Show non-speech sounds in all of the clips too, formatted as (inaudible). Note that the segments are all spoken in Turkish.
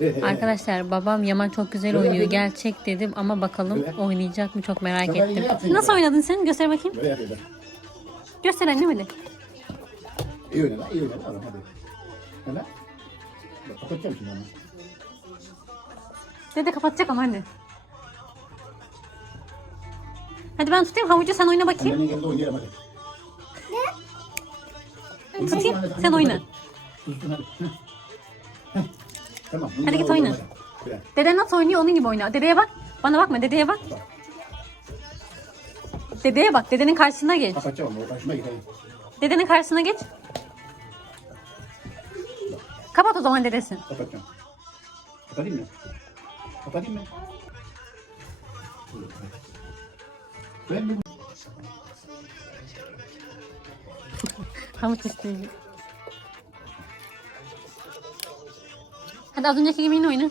(laughs) Arkadaşlar babam Yaman çok güzel oynuyor. Gerçek dedim ama bakalım oynayacak mı çok merak ettim. Nasıl oynadın sen? Göster bakayım. Göster annem hadi. İyi oyna lan, iyi oyna lan hadi. Hadi. Bak, Kapatacağım şimdi onu. Dede kapatacak ama hadi. Hadi ben tutayım havucu sen oyna bakayım. Annenin yanında oynayalım hadi. Ne? Tutayım, sen oyna. Tutun hadi. Heh. Heh. Tamam. bunu Hadi git oyna. oynama. Böyle. Dede nasıl oynuyor onun gibi oyna. Dedeye bak. Bana bakma dedeye bak. Bak. Dedeye bak. Dedenin karşısına geç. Kapatacağım onu. O karşıma gideyim. Dedenin karşısına geç. Kapat o zaman dedesin. Kapatacağım. Kapatayım mı? Kapatayım mı? Ben de Havuç isteyici. Hadi az önceki gibi yine oyna. (laughs)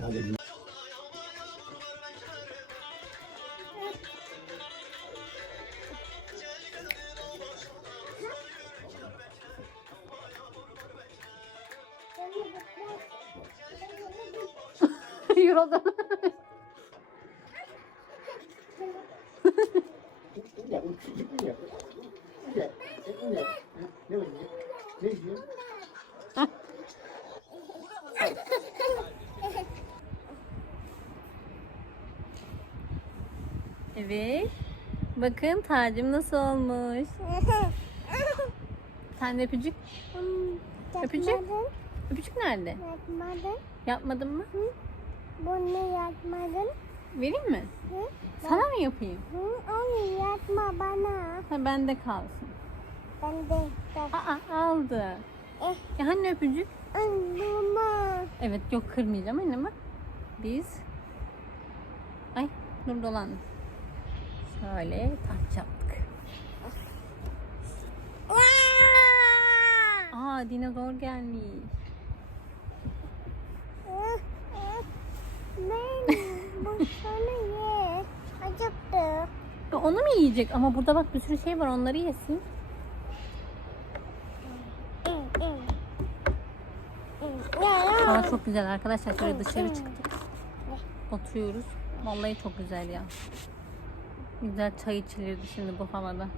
Hadi. Yoruldum. Ne var? Ne istiyor? Evet. Bakın tacım nasıl olmuş. (laughs) Sen de öpücük. Öpücük. Öpücük nerede? Yapmadın. Yapmadın mı? Bunu yapmadın. Vereyim mi? Hı? Sana mı yapayım? Hı, onu yapma bana. Ha bende kalsın. Ben de. Aa aldı. Eh. Ya hani öpücük? Anlama. Evet yok kırmayacağım anne bak. Biz Ay dur dolan. Şöyle taç yaptık. Aa dinozor gelmiş. Ben bu sana ye. Acıktı. Onu mu yiyecek? Ama burada bak bir sürü şey var onları yesin. Hava çok güzel arkadaşlar. Şöyle dışarı çıktık. Oturuyoruz. Vallahi çok güzel ya. Güzel çay içilirdi şimdi bu havada.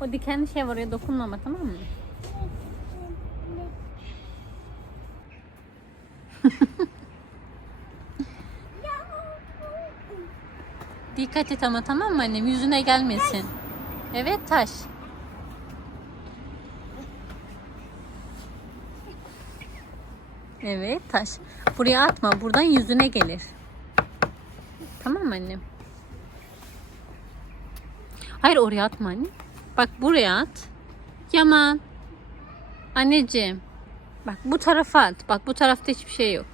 O dikenli şey var oraya dokunma ama tamam mı? Dikkat et ama tamam mı annem? Yüzüne gelmesin. Evet taş. Evet taş. Buraya atma. Buradan yüzüne gelir. Tamam annem? Hayır oraya atma anne. Bak buraya at. Yaman. Anneciğim. Bak bu tarafa at. Bak bu tarafta hiçbir şey yok.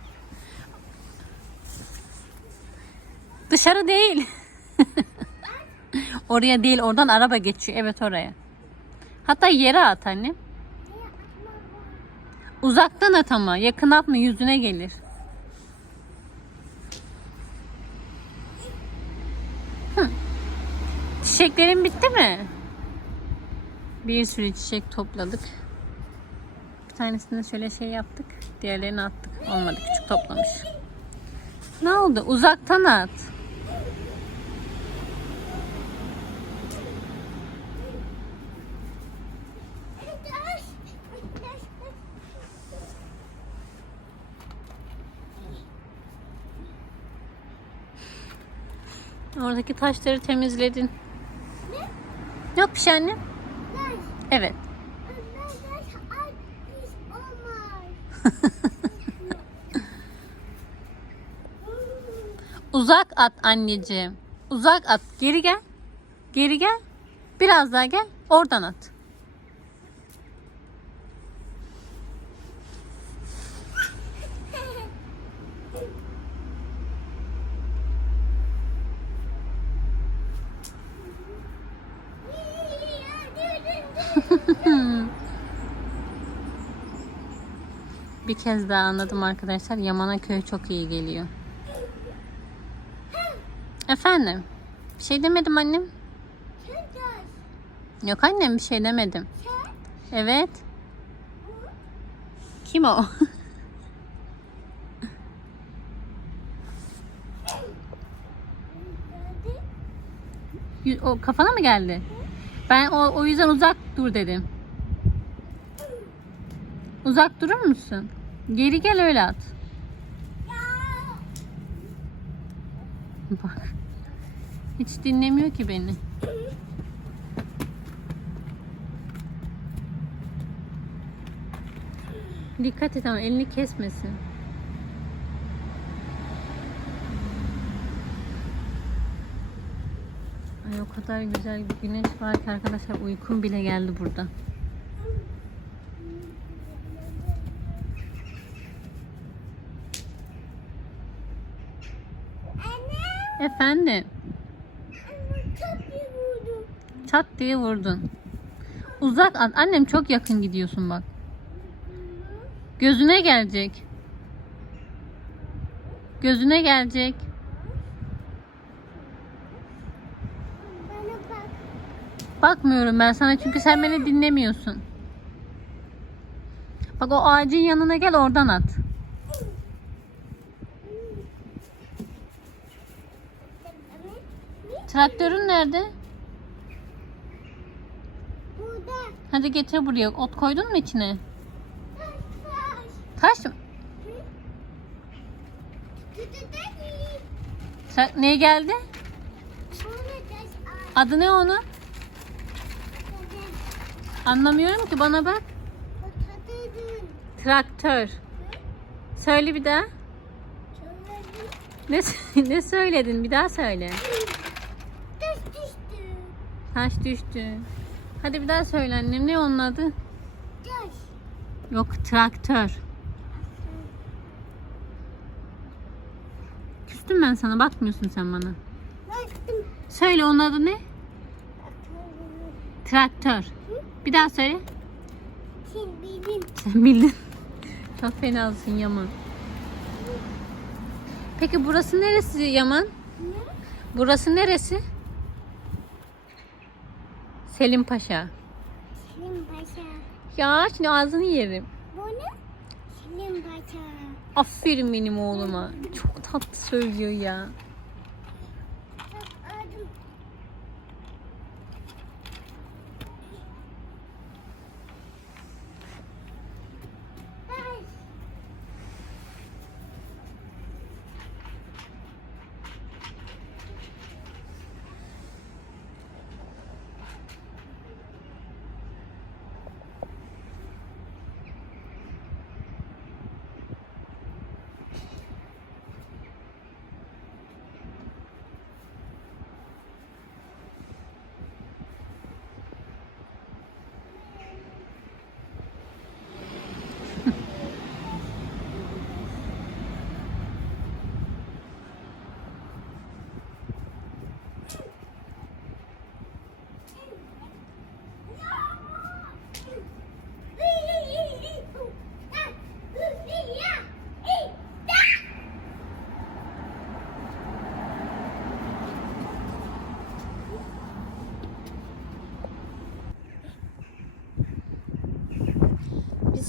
Dışarı değil. (laughs) oraya değil. Oradan araba geçiyor. Evet oraya. Hatta yere at anne. Uzaktan at ama. Yakın atma yüzüne gelir. Hı. Çiçeklerin bitti mi? Bir sürü çiçek topladık. Bir tanesini şöyle şey yaptık. Diğerlerini attık. Olmadı küçük toplamış. Ne oldu? Uzaktan at. Oradaki taşları temizledin. Yok bir şey anne. Evet. Uzak at anneciğim. Uzak at. Geri gel. Geri gel. Biraz daha gel. Oradan at. Bir kez daha anladım arkadaşlar. Yamana köy çok iyi geliyor. Efendim? Bir şey demedim annem. Yok annem bir şey demedim. Evet. Kim o? O kafana mı geldi? Ben o, o yüzden uzak dur dedim. Uzak durur musun? Geri gel öyle at. Bak. Hiç dinlemiyor ki beni. Dikkat et ama elini kesmesin. Ay o kadar güzel bir güneş var ki arkadaşlar uykum bile geldi burada. Anne. Efendim çat diye vurdun. Uzak at. Annem çok yakın gidiyorsun bak. Gözüne gelecek. Gözüne gelecek. Bakmıyorum ben sana çünkü sen beni dinlemiyorsun. Bak o ağacın yanına gel oradan at. Traktörün nerede? Burada. Hadi getir buraya. Ot koydun mu içine? Taş. Taş mı? Tra- ne geldi? Adı ne onun? Anlamıyorum ki bana bak. Traktör. Söyle bir daha. Ne, (laughs) ne söyledin? Bir daha söyle. (laughs) Taş düştü. Hadi bir daha söyle annem. Ne onun adı? Taş. Yok traktör. Küstüm ben sana. Bakmıyorsun sen bana. Baktım. Söyle onun adı ne? Traktör. Bir daha söyle. Sen bildin. Sen bildin. Çok fenasın Yaman. Peki burası neresi Yaman? Ne? Burası neresi? Selim Paşa. Selim Paşa. Ya şimdi ağzını yerim. Bu ne? Selim Paşa. Aferin benim oğluma. Çok tatlı söylüyor ya. Çok adım. Taş.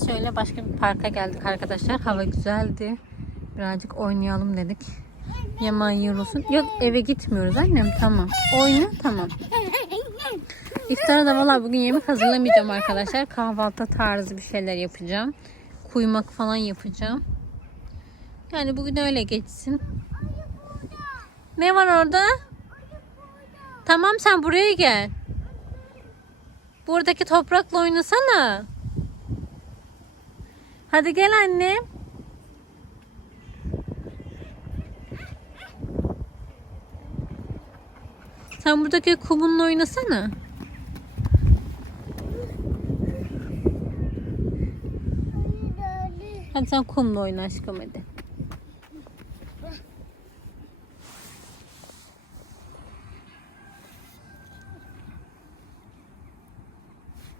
Şöyle başka bir parka geldik arkadaşlar. Hava güzeldi. Birazcık oynayalım dedik. Yaman yorulsun. Yok eve gitmiyoruz annem tamam. Oyna tamam. İftara da valla bugün yemek hazırlamayacağım arkadaşlar. Kahvaltı tarzı bir şeyler yapacağım. Kuymak falan yapacağım. Yani bugün öyle geçsin. Ne var orada? Tamam sen buraya gel. Buradaki toprakla oynasana. Hadi gel annem. Sen buradaki kumunla oynasana. Hadi sen kumla oyna aşkım hadi.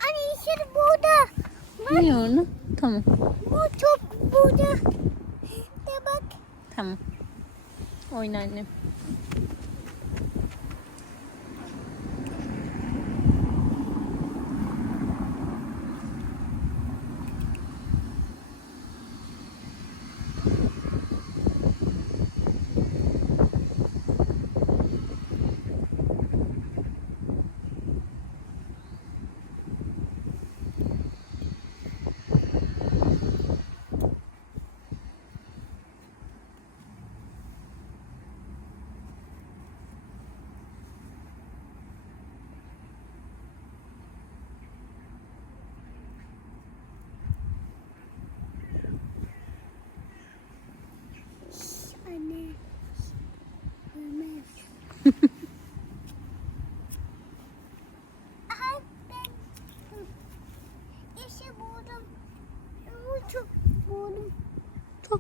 Anne işi burada. Ne onu? Tamam. Burada. De bak. Tamam. Oyna annem.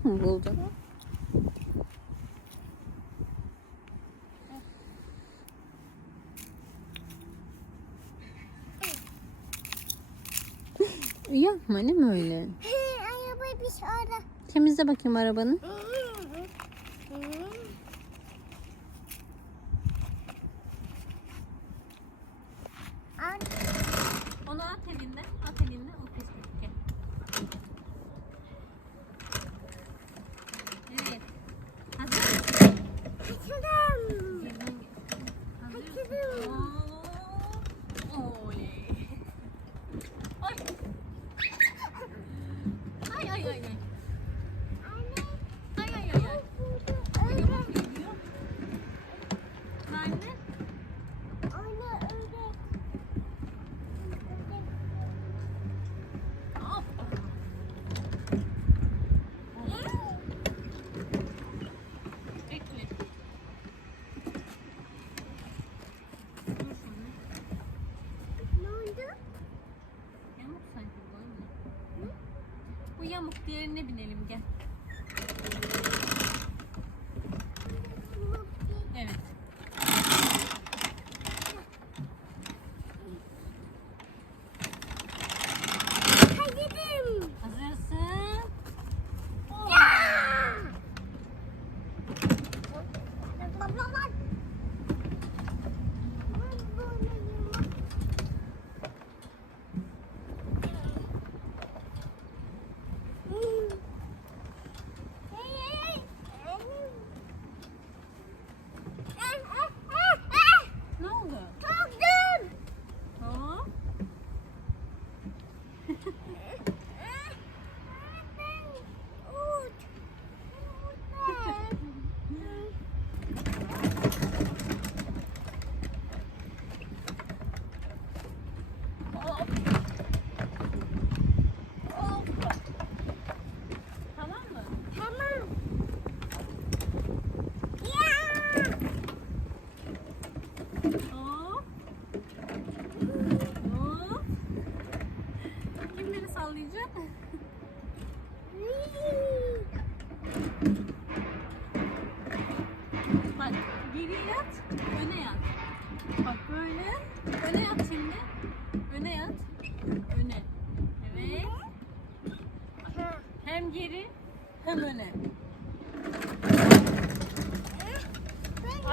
Çok buldun? Yapma ne mi öyle? Araba bir şey. Temizle bakayım arabanı. Onu at evinde.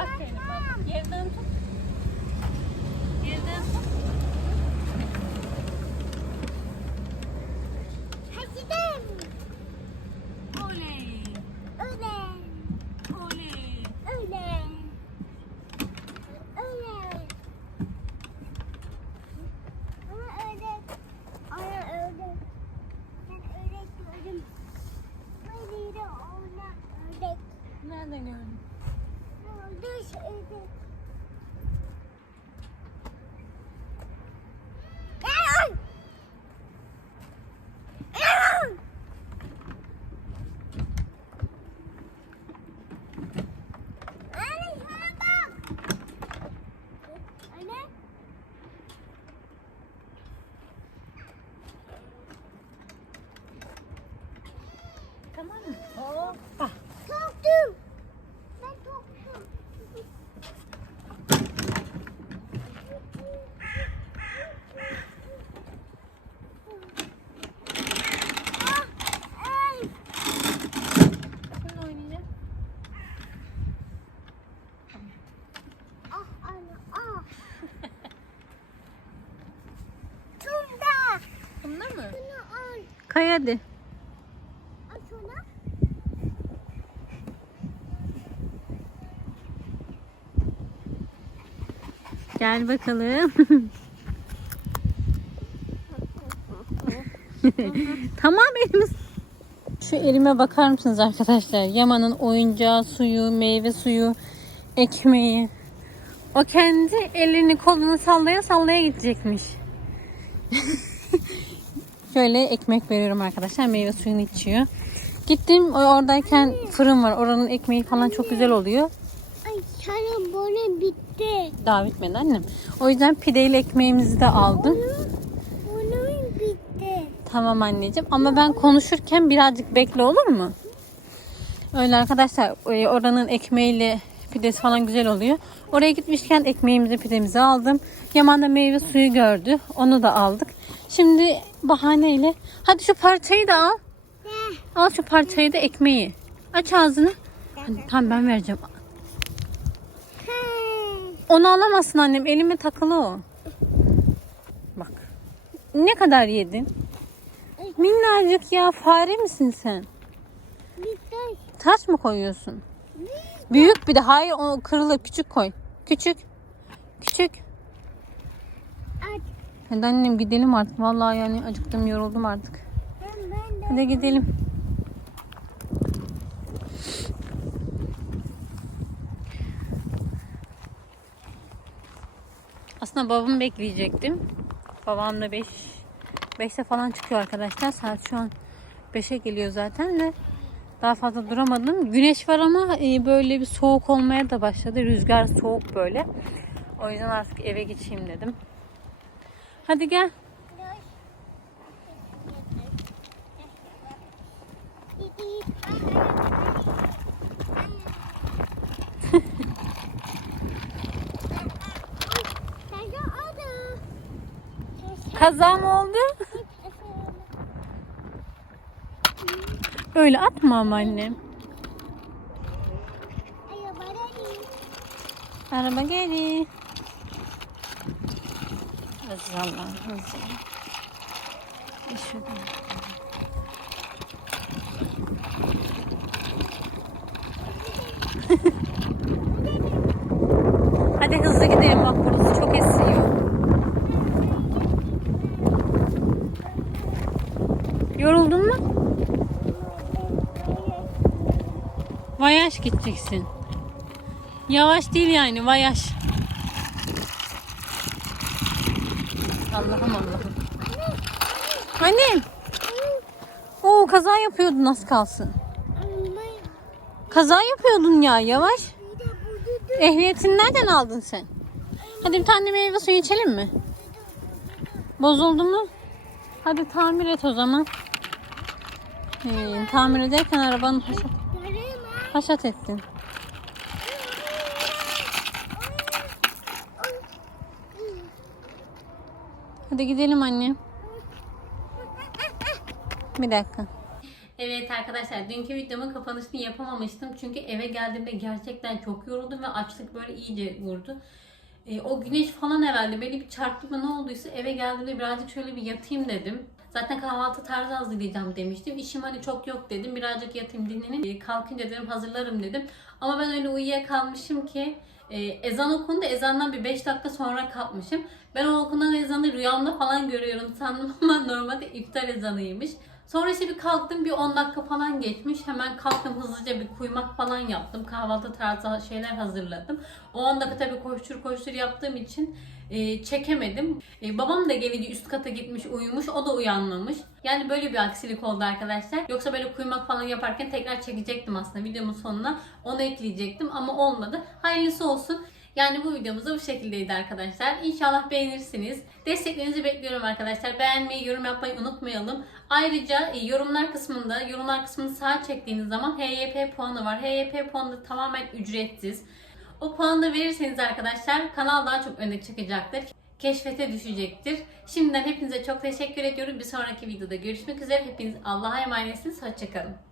Aferin bak. Yerden tut. Yerden tut. Kay hadi. Gel bakalım. (laughs) tamam elimiz. Şu elime bakar mısınız arkadaşlar? Yaman'ın oyuncağı, suyu, meyve suyu, ekmeği. O kendi elini kolunu sallaya sallaya gidecekmiş. (laughs) Şöyle ekmek veriyorum arkadaşlar. Meyve suyunu içiyor. Gittim oradayken fırın var. Oranın ekmeği falan çok güzel oluyor. Ay sana böyle bitti. Daha bitmedi annem. O yüzden pideyle ekmeğimizi de aldım. Onun bitti. Tamam anneciğim ama ben konuşurken birazcık bekle olur mu? Öyle arkadaşlar e, oranın ekmeğiyle pidesi falan güzel oluyor. Oraya gitmişken ekmeğimizi pidemizi aldım. Yaman'da meyve suyu gördü. Onu da aldık. Şimdi bahaneyle hadi şu parçayı da al. Al şu parçayı da ekmeği. Aç ağzını. Hadi, tamam ben vereceğim. Onu alamazsın annem. Elime takılı o. Bak. Ne kadar yedin? Minnacık ya. Fare misin sen? Taş mı koyuyorsun? Büyük bir de. Hayır o kırılır. Küçük koy. Küçük. Küçük. Hadi annem gidelim artık. Vallahi yani acıktım yoruldum artık. Hadi gidelim. Aslında babamı bekleyecektim. Babam da 5 5'te falan çıkıyor arkadaşlar. Saat şu an 5'e geliyor zaten de daha fazla duramadım. Güneş var ama e, böyle bir soğuk olmaya da başladı. Rüzgar soğuk böyle. O yüzden artık eve geçeyim dedim. Hadi gel. (laughs) Kaza mı oldu? Öyle atma ama annem. Araba geliyor. Hızlı. E şuradan. Hadi hızlı gidelim bak burası çok esiyor. Yoruldun mu? Vayaş gideceksin. Yavaş değil yani vayaş. Allah'ım Allah'ım. Annem. Oo kaza yapıyordun az kalsın. Kaza yapıyordun ya yavaş. Ehliyetini nereden aldın sen? Hadi bir tane meyve suyu içelim mi? Bozuldu mu? Hadi tamir et o zaman. Ee, tamir ederken arabanın haşat, haşat ettin. Hadi gidelim anne. Bir dakika. Evet arkadaşlar dünkü videomun kapanışını yapamamıştım. Çünkü eve geldiğimde gerçekten çok yoruldum ve açlık böyle iyice vurdu. E, o güneş falan herhalde beni bir çarptı mı ne olduysa eve geldiğimde birazcık şöyle bir yatayım dedim. Zaten kahvaltı tarzı hazırlayacağım demiştim. İşim hani çok yok dedim. Birazcık yatayım dinleneyim. E, kalkınca dedim hazırlarım dedim. Ama ben öyle uyuyakalmışım ki e, ezan okundu. Ezandan bir 5 dakika sonra kalkmışım. Ben o okunan ezanı rüyamda falan görüyorum sandım (laughs) ama normalde iftar ezanıymış. Sonra işte bir kalktım bir 10 dakika falan geçmiş. Hemen kalktım hızlıca bir kuymak falan yaptım. Kahvaltı tarzı şeyler hazırladım. O 10 dakika tabii koştur koştur yaptığım için e, çekemedim. E, babam da gelince üst kata gitmiş uyumuş. O da uyanmamış. Yani böyle bir aksilik oldu arkadaşlar. Yoksa böyle kuymak falan yaparken tekrar çekecektim aslında videomun sonuna. Onu ekleyecektim ama olmadı. Hayırlısı olsun. Yani bu videomuz da bu şekildeydi arkadaşlar. İnşallah beğenirsiniz. Desteklerinizi bekliyorum arkadaşlar. Beğenmeyi, yorum yapmayı unutmayalım. Ayrıca e, yorumlar kısmında, yorumlar kısmını sağa çektiğiniz zaman HYP puanı var. HYP puanı da tamamen ücretsiz. O puanı da verirseniz arkadaşlar kanal daha çok öne çıkacaktır. Keşfete düşecektir. Şimdiden hepinize çok teşekkür ediyorum. Bir sonraki videoda görüşmek üzere. Hepiniz Allah'a emanetsiniz. Hoşçakalın.